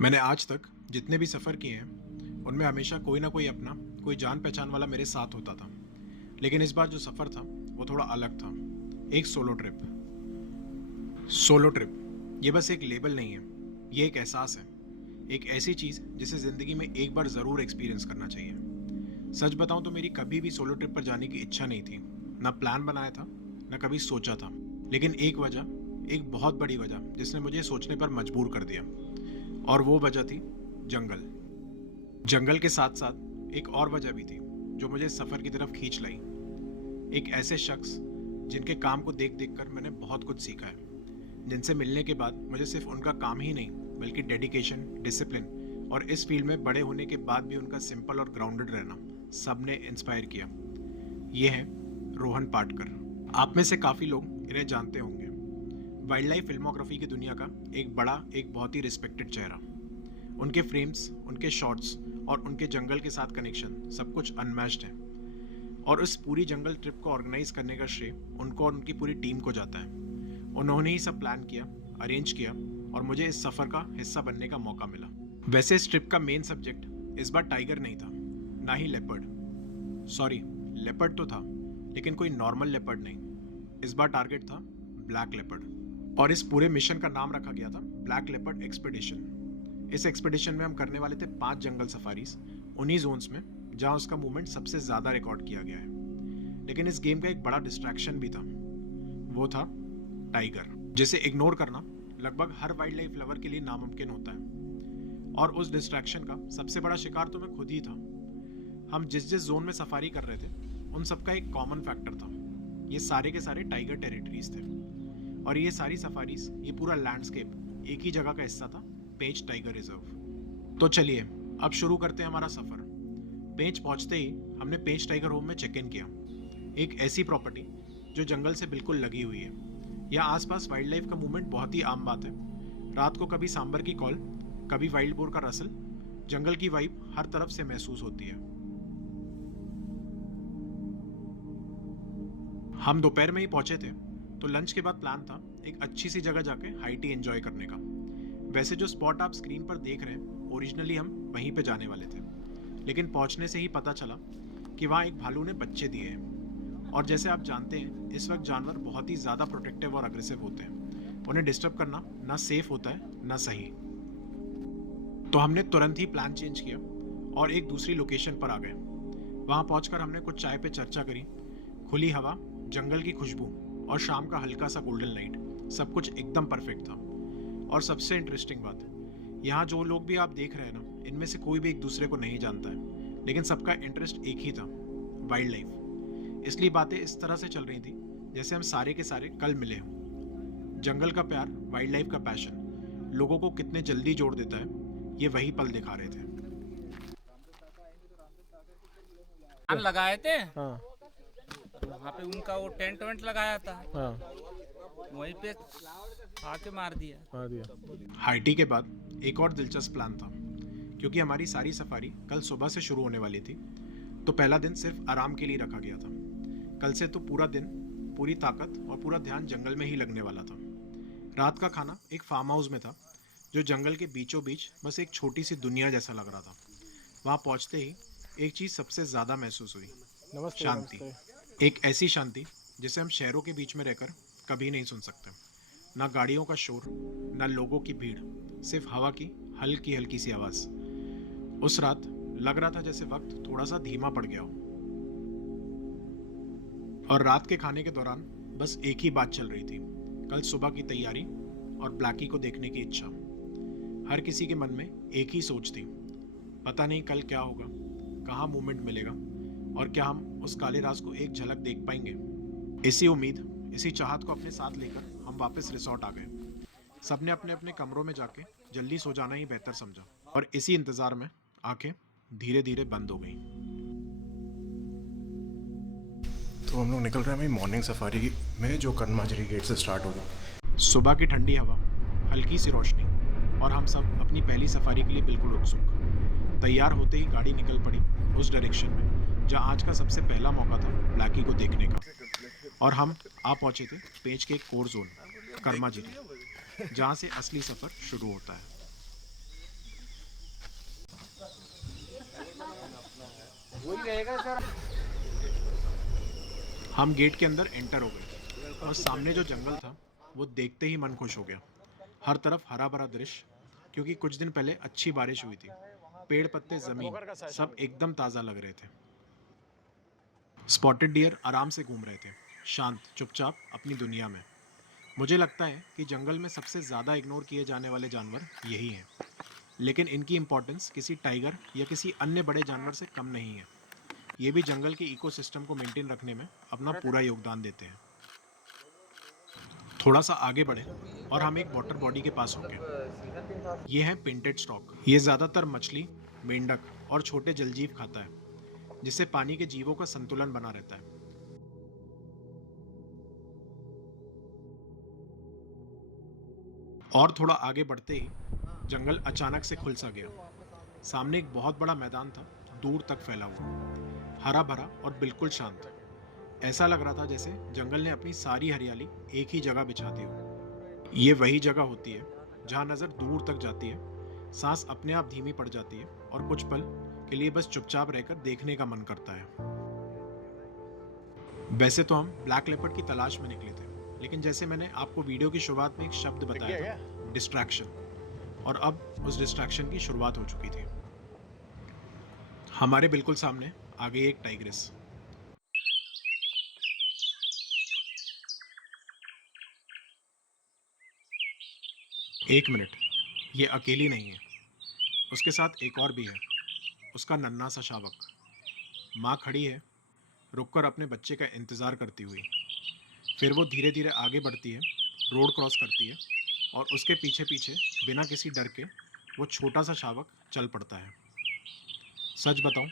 मैंने आज तक जितने भी सफ़र किए हैं उनमें हमेशा कोई ना कोई अपना कोई जान पहचान वाला मेरे साथ होता था। लेकिन इस बार जो सफ़र था वो थोड़ा अलग था। एक सोलो ट्रिप ये बस एक लेबल नहीं है, ये एक एहसास है। एक ऐसी चीज़ जिसे ज़िंदगी में एक बार ज़रूर एक्सपीरियंस करना चाहिए। सच बताऊं तो मेरी कभी भी सोलो ट्रिप पर जाने की इच्छा नहीं थी। ना प्लान बनाया था, ना कभी सोचा था। लेकिन एक वजह, एक बहुत बड़ी वजह जिसने मुझे सोचने पर मजबूर कर दिया, और वो वजह थी जंगल। जंगल के साथ साथ एक और वजह भी थी जो मुझे सफ़र की तरफ खींच लाई। एक ऐसे शख्स जिनके काम को देख देख कर मैंने बहुत कुछ सीखा है, जिनसे मिलने के बाद मुझे सिर्फ उनका काम ही नहीं बल्कि डेडिकेशन, डिसिप्लिन और इस फील्ड में बड़े होने के बाद भी उनका सिंपल और ग्राउंडेड रहना सब ने इंस्पायर किया। ये है रोहन पाटकर। आप में से काफ़ी लोग इन्हें जानते होंगे। वाइल्ड लाइफ फिल्मोग्राफी की दुनिया का एक बड़ा, एक बहुत ही रिस्पेक्टेड चेहरा। उनके फ्रेम्स, उनके शॉट्स और उनके जंगल के साथ कनेक्शन सब कुछ अनमैच्ड है। और उस पूरी जंगल ट्रिप को ऑर्गेनाइज करने का श्रेय उनको और उनकी पूरी टीम को जाता है। उन्होंने ही सब प्लान किया, अरेंज किया और मुझे इस सफ़र का हिस्सा बनने का मौका मिला। वैसे इस ट्रिप का मेन सब्जेक्ट इस बार टाइगर नहीं था, ना ही लेपर्ड। सॉरी, लेपर्ड तो था लेकिन कोई नॉर्मल लेपर्ड नहीं। इस बार टारगेट था ब्लैक लेपर्ड। और इस पूरे मिशन का नाम रखा गया था ब्लैक लेपर्ड एक्सपीडिशन। इस एक्सपीडिशन में हम करने वाले थे 5 जंगल सफारीज उन्हीं जोन्स में जहां उसका मूवमेंट सबसे ज़्यादा रिकॉर्ड किया गया है। लेकिन इस गेम का एक बड़ा डिस्ट्रैक्शन भी था, वो था टाइगर, जिसे इग्नोर करना लगभग हर वाइल्ड लाइफ लवर के लिए नामुमकिन होता है। और उस डिस्ट्रैक्शन का सबसे बड़ा शिकार तो मैं खुद ही था। हम जिस जिस जोन में सफारी कर रहे थे उन सबका एक कॉमन फैक्टर था, ये सारे के सारे टाइगर टेरिटरीज थे। और ये सारी सफारीज, ये पूरा लैंडस्केप एक ही जगह का हिस्सा था, पेंच टाइगर रिजर्व। तो चलिए अब शुरू करते हैं हमारा सफ़र। पेंच पहुंचते ही हमने पेंच टाइगर होम में चेक इन किया। एक ऐसी प्रॉपर्टी जो जंगल से बिल्कुल लगी हुई है। यहाँ आसपास वाइल्ड लाइफ का मूवमेंट बहुत ही आम बात है। रात को कभी सांबर की कॉल, कभी वाइल्ड बोर का रसल, जंगल की वाइब हर तरफ से महसूस होती है। हम दोपहर में ही पहुंचे थे तो लंच के बाद प्लान था एक अच्छी सी जगह जाके हाई टी एंजॉय करने का। वैसे जो स्पॉट आप स्क्रीन पर देख रहे हैं ओरिजिनली हम वहीं पे जाने वाले थे, लेकिन पहुंचने से ही पता चला कि वहाँ एक भालू ने बच्चे दिए हैं। और जैसे आप जानते हैं इस वक्त जानवर बहुत ही ज़्यादा प्रोटेक्टिव और अग्रेसिव होते हैं। उन्हें डिस्टर्ब करना ना सेफ होता है ना सही। तो हमने तुरंत ही प्लान चेंज किया और एक दूसरी लोकेशन पर आ गए। वहाँ पहुँच हमने कुछ चाय पे चर्चा करी। खुली हवा, जंगल की खुशबू और शाम का हल्का सा गोल्डन लाइट, सब कुछ एकदम परफेक्ट था। और सबसे इंटरेस्टिंग बात, यहाँ जो लोग भी आप देख रहे हैं ना, इनमें से कोई भी एक दूसरे को नहीं जानता है, लेकिन सबका इंटरेस्ट एक ही था, वाइल्ड लाइफ। इसलिए बातें इस तरह से चल रही थी जैसे हम सारे के सारे कल मिले हों। जंगल का प्यार, वाइल्ड लाइफ का पैशन लोगों को कितने जल्दी जोड़ देता है, ये वही पल दिखा रहे थे। लगाए थे हाँ वहाँ पे, उनका वो टेंट वेंट लगाया था, हाँ वहीं पे आके मार दिया। मार दिया। हाई टी के बाद एक और दिलचस्प प्लान था। क्योंकि हमारी सारी सफारी कल सुबह से शुरू होने वाली थी, तो पहला दिन सिर्फ आराम के लिए रखा गया था। कल से तो पूरा दिन, पूरी ताकत और पूरा ध्यान जंगल में ही लगने वाला था। रात का खाना एक फार्म हाउस में था जो जंगल के बीचों बीच बस एक छोटी सी दुनिया जैसा लग रहा था। वहाँ पहुँचते ही एक चीज़ सबसे ज़्यादा महसूस हुई, नमस्ते। शांति। नमस्ते। एक ऐसी शांति जिसे हम शहरों के बीच में रहकर कभी नहीं सुन सकते। ना गाड़ियों का शोर, ना लोगों की भीड़, सिर्फ हवा की हल्की हल्की सी आवाज़। उस रात लग रहा था जैसे वक्त थोड़ा सा धीमा पड़ गया हो। और रात के खाने के दौरान बस एक ही बात चल रही थी, कल सुबह की तैयारी और ब्लैकी को देखने की इच्छा। हर किसी के मन में एक ही सोच थी, पता नहीं कल क्या होगा, कहाँ मूवमेंट मिलेगा और क्या हम उस काले राज को एक झलक देख पाएंगे। इसी उम्मीद, इसी चाहत को अपने साथ लेकर हम वापस रिसोर्ट आ गए। सबने अपने अपने कमरों में जाके जल्दी सो जाना ही बेहतर समझा, और इसी इंतज़ार में आंखें धीरे धीरे बंद हो गईं। तो हम लोग निकल रहे हैं भाई मॉर्निंग सफारी में, जो कन्माजरी गेट से स्टार्ट होगी। सुबह की ठंडी हवा, हल्की सी रोशनी और हम सब अपनी पहली सफारी के लिए बिल्कुल उत्सुक। तैयार होते ही गाड़ी निकल पड़ी उस डायरेक्शन में जहाँ आज का सबसे पहला मौका था ब्लैकी को देखने का। और हम आ पहुँचे थे पेंच के एक कोर जोन, कर्माजिरी, जहाँ से असली सफ़र शुरू होता है। हम गेट के अंदर एंटर हो गए और सामने जो जंगल था वो देखते ही मन खुश हो गया। हर तरफ हरा भरा दृश्य, क्योंकि कुछ दिन पहले अच्छी बारिश हुई थी। पेड़ पत्ते जमीन सब एकदम ताज़ा लग रहे थे। स्पॉटेड डियर आराम से घूम रहे थे, शांत चुपचाप अपनी दुनिया में। मुझे लगता है कि जंगल में सबसे ज़्यादा इग्नोर किए जाने वाले जानवर यही हैं, लेकिन इनकी इम्पोर्टेंस किसी टाइगर या किसी अन्य बड़े जानवर से कम नहीं है। ये भी जंगल के इकोसिस्टम को मेंटेन रखने में अपना पूरा योगदान देते हैं। थोड़ा सा आगे बढ़े और हम एक वाटर बॉडी के पास हो गए। ये है पेंटेड स्टॉक। ये ज़्यादातर मछली, मेंढक और छोटे जलजीव खाता है, जिससे पानी के जीवों का संतुलन बना रहता है। और थोड़ा आगे बढ़ते ही जंगल अचानक से खुल सा गया। सामने एक बहुत बड़ा मैदान था, दूर तक फैला हुआ, हरा भरा और बिल्कुल शांत। ऐसा लग रहा था जैसे जंगल ने अपनी सारी हरियाली एक ही जगह बिछा दी हो। ये वही जगह होती है जहाँ नज़र दूर तक जाती है, सांस अपने आप धीमी पड़ जाती है और कुछ पल के लिए बस चुपचाप रहकर देखने का मन करता है। वैसे तो हम ब्लैक लेपर्ड की तलाश में निकले थे, लेकिन जैसे मैंने आपको वीडियो की शुरुआत में एक शब्द बताया था, डिस्ट्रैक्शन, और अब उस डिस्ट्रैक्शन की शुरुआत हो चुकी थी। हमारे बिल्कुल सामने आ गई एक टाइग्रेस। एक मिनट, ये अकेली नहीं है, उसके साथ एक और भी है, उसका नन्हा सा शावक। माँ खड़ी है, रुककर अपने बच्चे का इंतज़ार करती हुई। फिर वो धीरे धीरे आगे बढ़ती है, रोड क्रॉस करती है और उसके पीछे पीछे बिना किसी डर के वो छोटा सा शावक चल पड़ता है। सच बताऊं,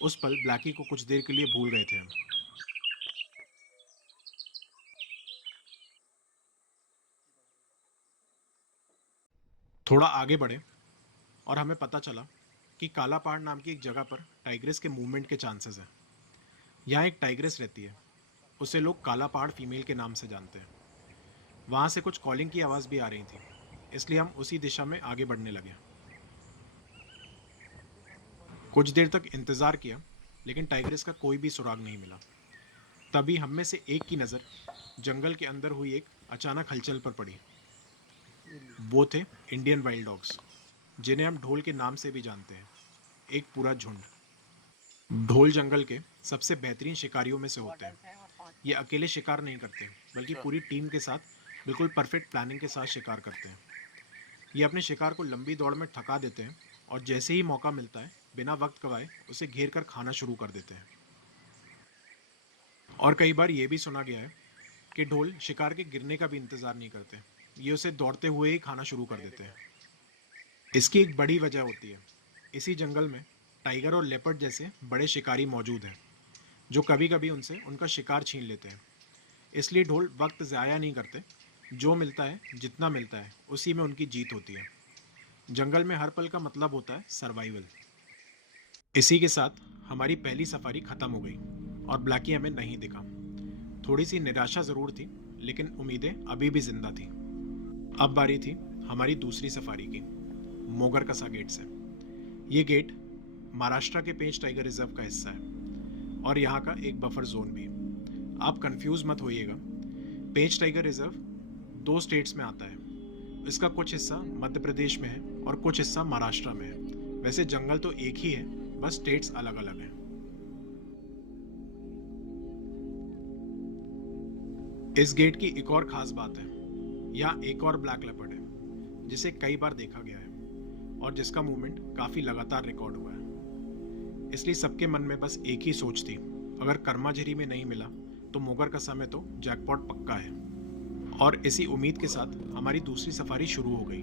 उस पल ब्लैकी को कुछ देर के लिए भूल गए थे हम। थोड़ा आगे बढ़े और हमें पता चला कि काला पहाड़ नाम की एक जगह पर टाइग्रेस के मूवमेंट के चांसेस हैं। यहाँ एक टाइग्रेस रहती है, उसे लोग काला पहाड़ फीमेल के नाम से जानते हैं। वहाँ से कुछ कॉलिंग की आवाज़ भी आ रही थी, इसलिए हम उसी दिशा में आगे बढ़ने लगे। कुछ देर तक इंतज़ार किया, लेकिन टाइग्रेस का कोई भी सुराग नहीं मिला। तभी हम में से एक की नज़र जंगल के अंदर हुई एक अचानक हलचल पर पड़ी। वो थे इंडियन वाइल्ड डॉग्स, जिन्हें हम ढोल के नाम से भी जानते हैं। एक पूरा झुंड। ढोल जंगल के सबसे बेहतरीन शिकारियों में से होते हैं। ये अकेले शिकार नहीं करते, बल्कि पूरी टीम के साथ बिल्कुल परफेक्ट प्लानिंग के साथ शिकार करते हैं। ये अपने शिकार को लंबी दौड़ में थका देते हैं और जैसे ही मौका मिलता है, बिना वक्त गवाए उसे घेर कर खाना शुरू कर देते हैं। और कई बार ये भी सुना गया है कि ढोल शिकार के गिरने का भी इंतज़ार नहीं करते, ये उसे दौड़ते हुए ही खाना शुरू कर देते हैं। इसकी एक बड़ी वजह होती है, इसी जंगल में टाइगर और लेपर्ड जैसे बड़े शिकारी मौजूद हैं, जो कभी कभी उनसे उनका शिकार छीन लेते हैं। इसलिए ढोल वक्त ज़ाया नहीं करते, जो मिलता है, जितना मिलता है, उसी में उनकी जीत होती है। जंगल में हर पल का मतलब होता है सर्वाइवल। इसी के साथ हमारी पहली सफारी ख़त्म हो गई और ब्लैकी हमें नहीं दिखा। थोड़ी सी निराशा ज़रूर थी, लेकिन उम्मीदें अभी भी जिंदा थी। अब बारी थी हमारी दूसरी सफारी की, मोगरकसा गेट से। ये गेट महाराष्ट्र के पेंच टाइगर रिजर्व का हिस्सा है और यहाँ का एक बफर जोन भी। आप कंफ्यूज मत होइएगा, पेंच टाइगर रिजर्व 2 स्टेट्स में आता है। इसका कुछ हिस्सा मध्य प्रदेश में है और कुछ हिस्सा महाराष्ट्र में है। वैसे जंगल तो एक ही है, बस स्टेट्स अलग अलग हैं। इस गेट की एक और खास बात है, यहाँ एक और ब्लैक लेपर्ड है, जिसे कई बार देखा गया है और जिसका मूवमेंट काफ़ी लगातार रिकॉर्ड हुआ है। इसलिए सबके मन में बस एक ही सोच थी, अगर कर्माझेरी में नहीं मिला तो मोगरकसा में तो जैकपॉट पक्का है। और इसी उम्मीद के साथ हमारी दूसरी सफारी शुरू हो गई।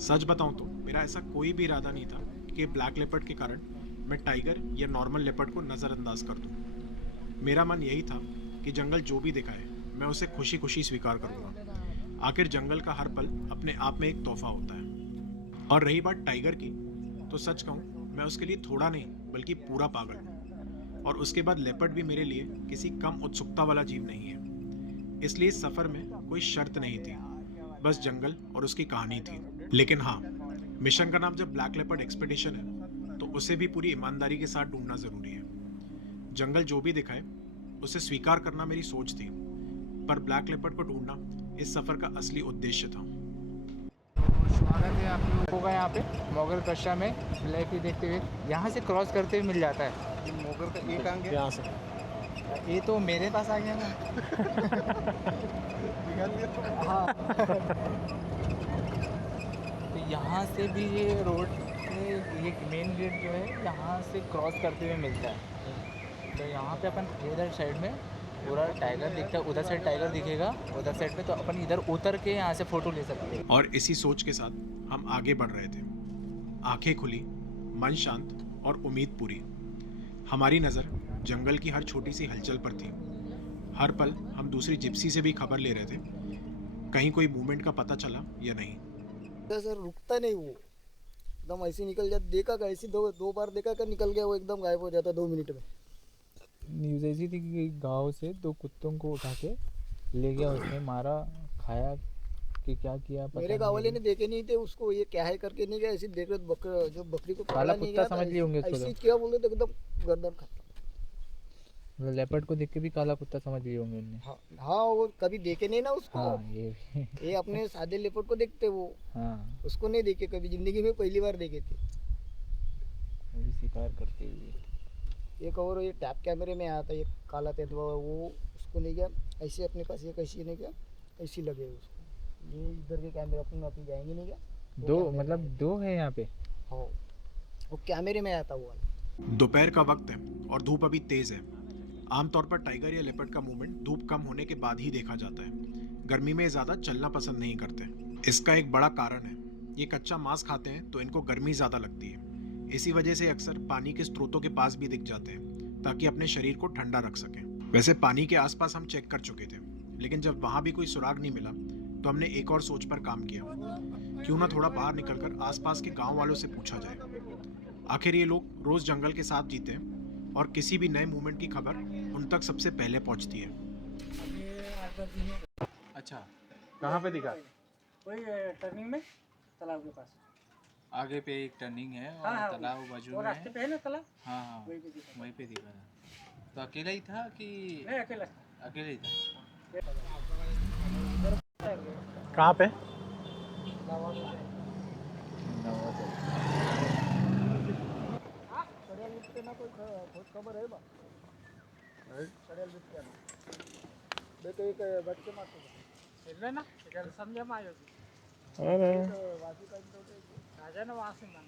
सच बताऊं तो मेरा ऐसा कोई भी इरादा नहीं था कि ब्लैक लेपर्ड के कारण मैं टाइगर या नॉर्मल लेपर्ड को नज़रअंदाज कर दूं। मेरा मन यही था कि जंगल जो भी दिखाए मैं उसे खुशी खुशी स्वीकार करूँगा। आखिर जंगल का हर पल अपने आप में एक तोहफा होता है। और रही बात टाइगर की, तो सच कहूँ मैं उसके लिए थोड़ा नहीं बल्कि पूरा पागल हूँ। और उसके बाद लेपर्ड भी मेरे लिए किसी कम उत्सुकता वाला जीव नहीं है। इसलिए इस सफ़र में कोई शर्त नहीं थी, बस जंगल और उसकी कहानी थी। लेकिन हाँ, मिशन का नाम जब ब्लैक लेपर्ड एक्सपेडिशन है तो उसे भी पूरी ईमानदारी के साथ ढूंढना ज़रूरी है। जंगल जो भी दिखाए उसे स्वीकार करना मेरी सोच थी, पर ब्लैक लेपर्ड को ढूंढना इस सफर का असली उद्देश्य था। स्वागत है आप लोगों का यहाँ पे मोगल कक्षा में। ब्लैकी देखते हुए यहाँ से क्रॉस करते हुए मिल जाता है। मोगल का ये कहाँ गया? यहाँ से ये तो मेरे पास आ गया ना। हाँ। तो यहाँ से भी ये रोड से ये मेन गेट जो है यहाँ से क्रॉस करते हुए मिलता है। तो यहाँ पे अपन इधर साइड में पूरा टाइगर दिखता है, उधर साइड टाइगर दिखेगा उधर साइड पे, तो अपन इधर उतर के यहाँ से फोटो ले सकते हैं। और इसी सोच के साथ हम आगे बढ़ रहे थे, आंखें खुली, मन शांत और उम्मीद पूरी। हमारी नज़र जंगल की हर छोटी सी हलचल पर थी। हर पल हम दूसरी जिप्सी से भी खबर ले रहे थे, कहीं कोई मूवमेंट का पता चला या नहीं। सर रुकता नहीं वो, एकदम ऐसे निकल जाता। देखा का ऐसे दो बार देखा का निकल गया वो, एकदम गायब हो जाता 2 मिनट में। न्यूज़ ऐसी थी कि गांव से 2 कुत्तों को उठा के ले गया, उसने मारा, खाया कि क्या किया पता मेरे गाँव वाले ने देखे नहीं थे उसको, ये क्या है करके नहीं गया। ऐसे देख रहे जो बकरी को काला नहीं कुत्ता गया समझ लिए होंगे उसको, ऐसे क्या बोल रहे थे, एकदम गर्दन खत्म। तो लेपर्ड को देख के भी काला कुत्ता समझ लिए होंगे उनने। हाँ हाँ, वो कभी देखे नहीं ना उसको। हाँ ये भी। ये अपने सादे लेपर्ड को देखते वो, हाँ उसको नहीं देखे कभी, जिंदगी में पहली बार देखे थे। वो भी शिकार करते हुए। एक और ये टैप कैमरे में आया था, ये काला तेंदुआ, वो उसको नहीं गया ऐसे अपने पास, ये कैसी नहीं गया ऐसी लगे उसको। ये इधर के कैमरे अपन अभी जाएंगे नहीं क्या, वो दो कैमरे मतलब में। 2 है यहाँ पे। हाँ वो कैमरे में आया था वो वाला। दोपहर का वक्त है और धूप अभी तेज है। आमतौर पर टाइगर या लेपर्ड का मूवमेंट धूप कम होने के बाद ही देखा जाता है। गर्मी में ज़्यादा चलना पसंद नहीं करते। इसका एक बड़ा कारण है, ये कच्चा मांस खाते हैं तो इनको गर्मी ज़्यादा लगती है। इसी वजह से अक्सर पानी के स्रोतों के पास भी दिख जाते हैं ताकि अपने शरीर को ठंडा रख सकें। वैसे पानी के आसपास हम चेक कर चुके थे, लेकिन जब वहाँ भी कोई सुराग नहीं मिला तो हमने एक और सोच पर काम किया। क्यों ना थोड़ा बाहर निकलकर आसपास के गाँव वालों से पूछा जाए। आखिर ये लोग रोज़ जंगल के साथ जीते हैं और किसी भी नए मूवमेंट की खबर उन तक सबसे पहले पहुंचती है। अच्छा, कहाँ पे दिखा? वही टर्निंग में तालाब के पास। आगे पे एक टर्निंग है और हाँ, तालाब बाजू वो में रास्ते है। पे है ना तालाब, हाँ हाँ, वहीं पे दिखा। वहीं पे दिखा था। तो अकेला ही था कि नहीं अकेला था। अकेले ही था? कहाँ पे? खबर है बा देखो एक बच्चे मारते ना समझा में आयो अरे वासी का राजा ने वहाँ से मान।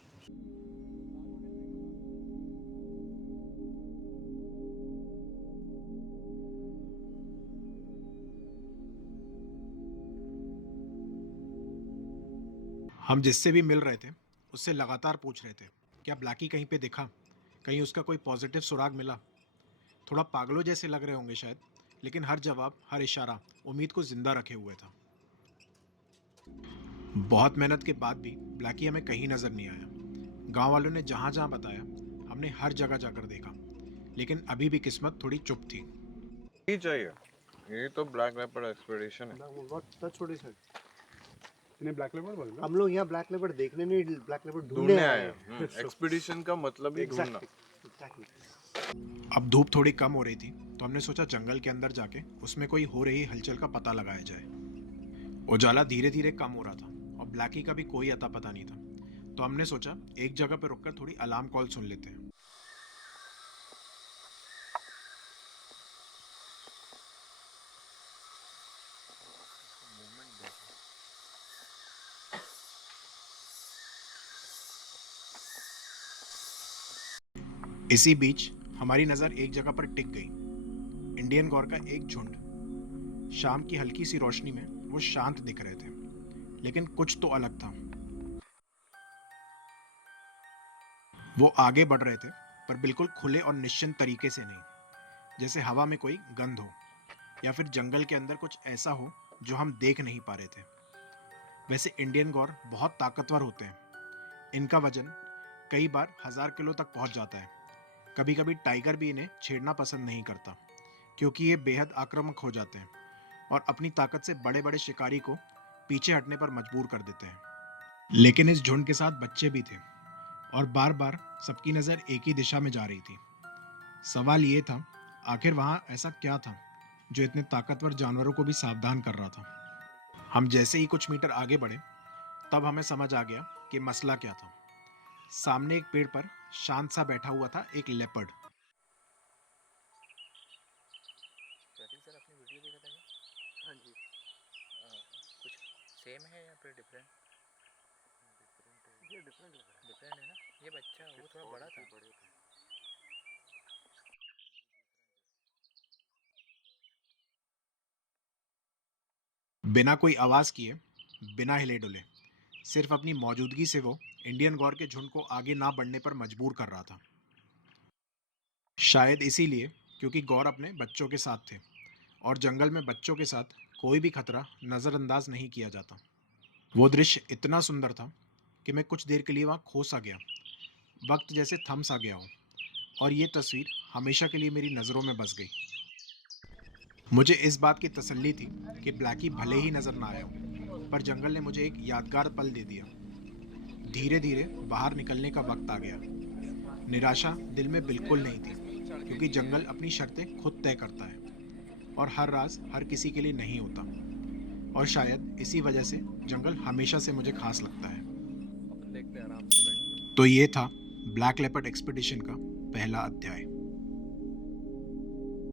हम जिससे भी मिल रहे थे उससे लगातार पूछ रहे थे, क्या ब्लैकी कहीं पे दिखा, कहीं उसका कोई पॉजिटिव सुराग मिला। थोड़ा पागलों जैसे लग रहे होंगे शायद, लेकिन हर जवाब, हर इशारा उम्मीद को जिंदा रखे हुए था। बहुत मेहनत के बाद भी ब्लैकी हमें कहीं नजर नहीं आया। गांव वालों ने जहां जहां बताया हमने हर जगह जाकर देखा, लेकिन अभी भी किस्मत थोड़ी चुप थी। नहीं चाहिए, ये तो ब्लैक लेपर्ड एक्सपेडिशन है। छोटे से इन्हें ब्लैक लेपर्ड बोल रहे हम लोग यहाँ ब्लैक लेपर्ड देखने नहीं, ब्लैक लेपर्ड ढूंढने आए हैं। एक्सपेडिशन का मतलब ही ढूंढना। अब धूप थोड़ी कम हो रही थी तो हमने सोचा जंगल के अंदर जाके उसमें कोई हो रही हलचल का पता लगाया जाए। उजाला धीरे धीरे कम हो रहा था और ब्लैकी का भी कोई अता पता नहीं था, तो हमने सोचा एक जगह पर रुककर थोड़ी अलार्म कॉल सुन लेते हैं। इसी बीच हमारी नजर एक जगह पर टिक गई। इंडियन गौर का एक झुंड। शाम की हल्की सी रोशनी में वो शांत दिख रहे थे, लेकिन कुछ तो अलग था। वो आगे बढ़ रहे थे, पर बिल्कुल खुले और निश्चिंत तरीके से नहीं, जैसे हवा में कोई गंध हो या फिर जंगल के अंदर कुछ ऐसा हो जो हम देख नहीं पा रहे थे। वैसे इंडियन गौर बहुत ताकतवर होते हैं। इनका वजन कई बार 1000 किलो तक पहुंच जाता है। कभी कभी टाइगर भी इन्हें छेड़ना पसंद नहीं करता, क्योंकि ये बेहद आक्रामक हो जाते हैं और अपनी ताकत से बड़े बड़े शिकारी को पीछे हटने पर मजबूर कर देते हैं। लेकिन इस झुंड के साथ बच्चे भी थे और बार बार सबकी नज़र एक ही दिशा में जा रही थी। सवाल ये था, आखिर वहाँ ऐसा क्या था जो इतने ताकतवर जानवरों को भी सावधान कर रहा था। हम जैसे ही कुछ मीटर आगे बढ़े तब हमें समझ आ गया कि मसला क्या था। सामने एक पेड़ पर शांत सा बैठा हुआ था एक लेपर्ड। सर अपनी वीडियो देखा था क्या? हाँ जी। कुछ सेम है या फिर डिफरेंट? ये डिफरेंट लग रहा है। डिफरेंट है ना? ये बच्चा वो थोड़ा बड़ा था। बिना कोई आवाज किए, बिना हिले डुले, सिर्फ अपनी मौजूदगी से वो इंडियन गौर के झुंड को आगे ना बढ़ने पर मजबूर कर रहा था। शायद इसीलिए क्योंकि गौर अपने बच्चों के साथ थे और जंगल में बच्चों के साथ कोई भी खतरा नज़रअंदाज नहीं किया जाता। वो दृश्य इतना सुंदर था कि मैं कुछ देर के लिए वहाँ खो सा गया। वक्त जैसे थम सा गया हो और ये तस्वीर हमेशा के लिए मेरी नज़रों में बस गई। मुझे इस बात की तसल्ली थी कि ब्लैकी भले ही नज़र ना आया हो, पर जंगल ने मुझे एक यादगार पल दे दिया। धीरे धीरे बाहर निकलने का वक्त आ गया। निराशा दिल में बिल्कुल नहीं थी, क्योंकि जंगल अपनी शर्तें खुद तय करता है और हर राज हर किसी के लिए नहीं होता। और शायद इसी वजह से जंगल हमेशा से मुझे खास लगता है। तो ये था ब्लैक लेपर्ड एक्सपीडिशन का पहला अध्याय।